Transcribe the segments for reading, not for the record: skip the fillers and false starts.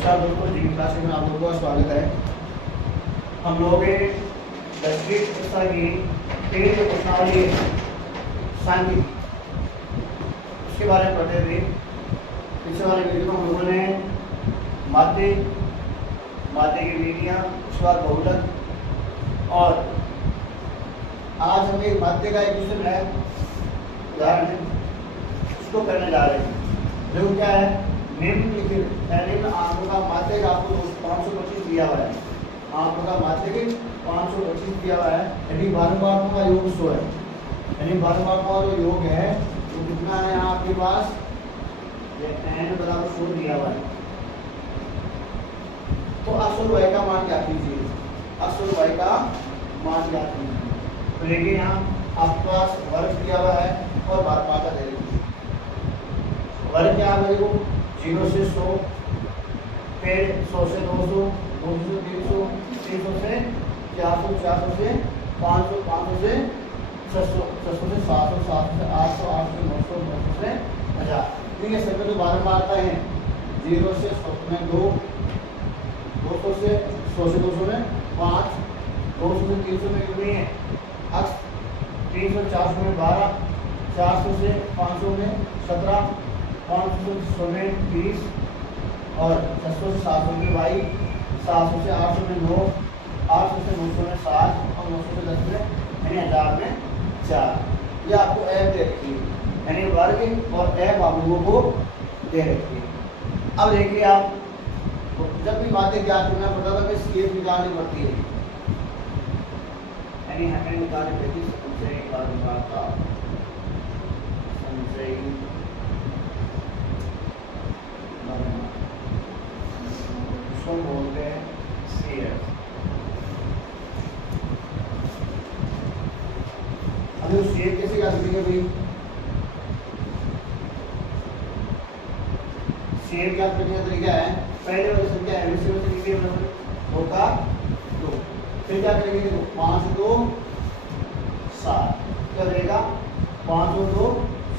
नमस्कार दोस्तों, जी क्लास में आप लोगों का स्वागत है। हम लोग दसवीं कक्षा की पेड़ के प्रश्नावली सांख्यिकी उसके बारे में पढ़ते थे। पिछले वाले वीडियो में हम लोगों ने माध्य की विधियाँ, उसके बाद बहुलक, और आज हम एक माध्य का एक क्वेश्चन है, उदाहरण है, उसको करने जा रहे हैं। जो क्या है, निम्नलिखित निम्न आंकों का माध्यक आपको 525 दिया हुआ है। आंकों का माध्यक 525 दिया हुआ है, यदि बारंबारों का योग 100 है, यानी बारंबारों का जो योग है तो कितना है यहाँ आपके पास, ये n बराबर 100 दिया हुआ है। तो असल y का मान क्या कीजिए, असल y का मान क्या कीजिए। तो देखिए यहाँ आपके पास वर्ग दिया हुआ है और बारंबार दे रही है। वर्ग क्या है, 0 से 100, फिर 100 से 200, 200 से 300, 300 से 400, 400 से 500, 500 से 600, 600 से 700, 700 से 800, 800 से 900, 900 से 1000। ठीक है, सब में तो बारंबारता है। 0 से 100 में 2, 200 से 100 से 200 में 5, 200 से 300 में कितनी है, 300 400 में 12, 400 से 500 में 17, 500 से 100 में 20, और 600 से 700 में 22, 700 से 800 में 9, 800 से 900 में 7, और 900 से 10 में यानी 1000 में 4। ये आपको ऐप दे रखी है, यानी वर्ग और ऐप आप लोगों को दे रखी है। अब देखिए, आप जब भी बातें ज्ञात करना पड़ता था, सीएफ निकालनी पड़ती है, यानी हमें निकालनी पड़ती है संचय बारंबारता, संचय उसको बोलते हैं सीएफ। अब वो सीएफ कैसे ज्ञात करेंगे भाई, सीएफ ज्ञात करने का तरीका है, पहले वाली संख्या है से लिखिए 2 का 2, फिर क्या करेंगे, देखो 5 2 7, क्या रहेगा 5 2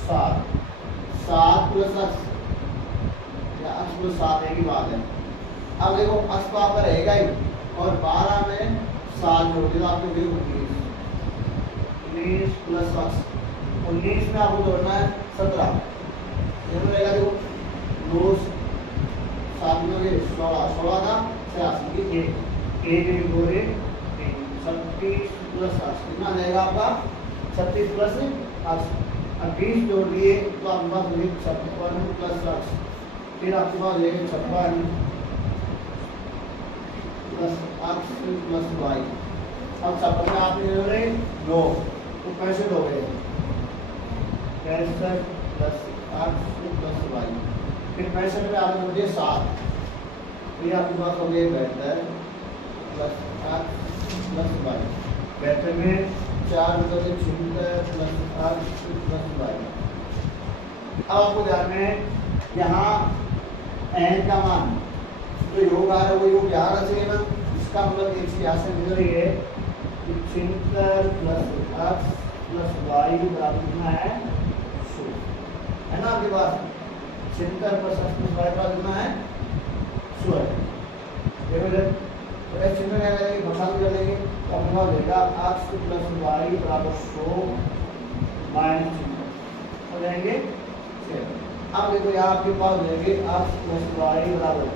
7, 7 प्लस x या x प्लस 7 एक ही बात है। अब देखो x तो आपका रहेगा ही, और 12 में 7 जोड़ दिया आपको वैल्यू 19 प्लस x, 19 में आपको जोड़ना है 17, ये रहेगा देखो 2 7 में 16, 16 का 86 की 1 2 1 36 प्लस 8 कितना रहेगा आपका 36 प्लस 8। अब 20 जोड़ दिए तो आपके पास 56 प्लस 8, फिर आपके पास रहेगा 56 प्लस 8 प्लस y। अब 56 में आपने जोड़े 9, तो कैसे दोगे, 65 प्लस 8 प्लस y, फिर 65 में आपने जोड़ दिए 7, फिर आपके पास हो गए 72 प्लस 8 प्लस y, 72 में 4 बदले 76 प्लस 8 प्लस y। अब आपको ध्यान में यहाँ n का मान जो योग आ रहा है वो योग यहाँ रह चाहिए ना, इसका मतलब एक से यहाँ से मिल रही है 76 प्लस 8 प्लस y बराबर कितना है 100, है ना आपके पास 76 प्लस 8 प्लस y बराबर कितना है 100 है। तो इस चिन्ह क्या करेंगे, भसाल कर देंगे तो अपने पास रहेगा x प्लस y बराबर 100 माइनस चिन्ह हो जाएंगे 6। अब देखो यहाँ आपके पास रहेंगे x प्लस y बराबर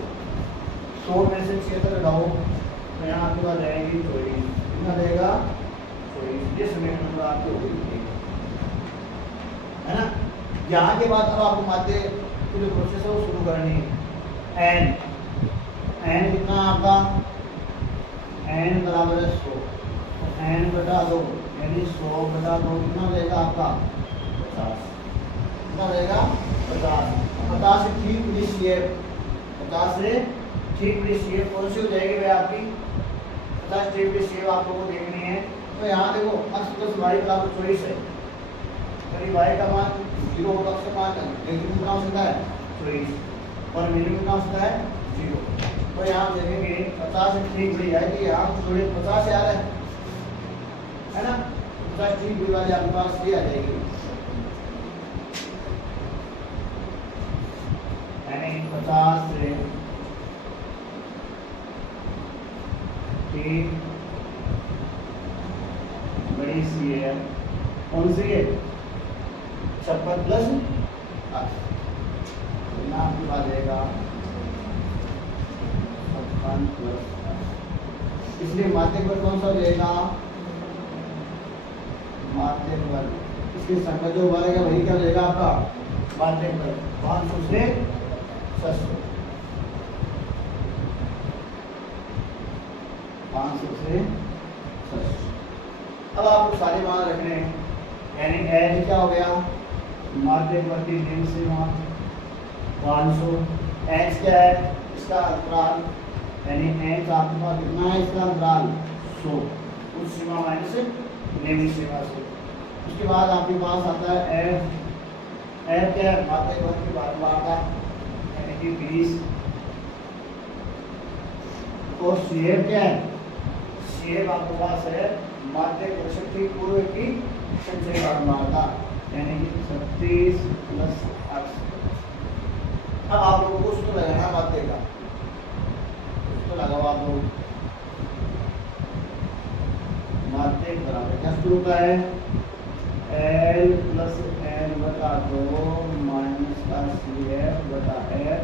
100 में से 6 तक घटाओ तो यहाँ आपके पास रहेंगी 24, कितना रहेगा 24, ये समीकरण नंबर आपके हो गई है ना। यहाँ के बाद अब आपको माध्य की जो प्रोसेस है वो शुरू करनी है। n कितना आपका n बराबर है 100, तो n बटा 2 यानी 100 बटा 2 कितना रहेगा आपका 50, कितना रहेगा 50। 50 से ठीक बड़ी सीएफ, 50 से ठीक बड़ी सीएफ कौन सी हो जाएगी भाई आपकी, 50 ठीक बड़ी सीएफ आप लोगों को देखनी है। तो यहाँ देखो x प्लस y बराबर 24 है, यदि y का मान 0 होगा उसका मान नेगेटिव कितना हो सकता है 24, और मिनिमम कितना हो सकता है 0। तो यहाँ देखेंगे 50 से ठीक बड़ी आएगी, यहाँ थोड़े 50 आ रहा है ना, 50 ठीक बड़ी वाली आपके पास ये आ जाएगी, यानी 50 से छोटी बड़ी सी है, कौन सी है? 56 प्लस 8, आपके पास रहेगा 56 प्लस 8। इसलिए माध्यक वर्ग कौन सा हो जाएगा? माध्यक वर्ग। इसके संग जो वर्ग है वही क्या हो जाएगा आपका? माध्यक वर्ग। 500 से 600, 500 से 600। अब आपको सारे मान रखने हैं, यानी एल क्या हो गया? माध्यक वर्ग की निम्न सीमा 500। एच क्या है? इसका अंतराल, यानी एच आपके पास कितना है? इसका अंतराल 100, उच्च सीमा माइनस निम्न सीमा से। उसके बाद आपके पास आता है एफ। एफ क्या है? माध्यक वर्ग की बाध्यता, यानी कि 20। और सीएफ क्या है? सीएफ आपके पास है माध्यक वर्ग शक्ति पूर्व की संचय बाध्यता, यानी कि 36 प्लस 8। अब आप लोगों को सूत्र लगाना माध्य का, सूत्र लगाओ आप लोग। माध्य बराबर क्या सूत्र होता है? एल प्लस एन बटा 2 माइनस का सी एफ बटा एफ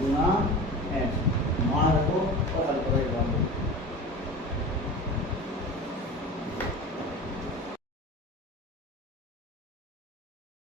गुना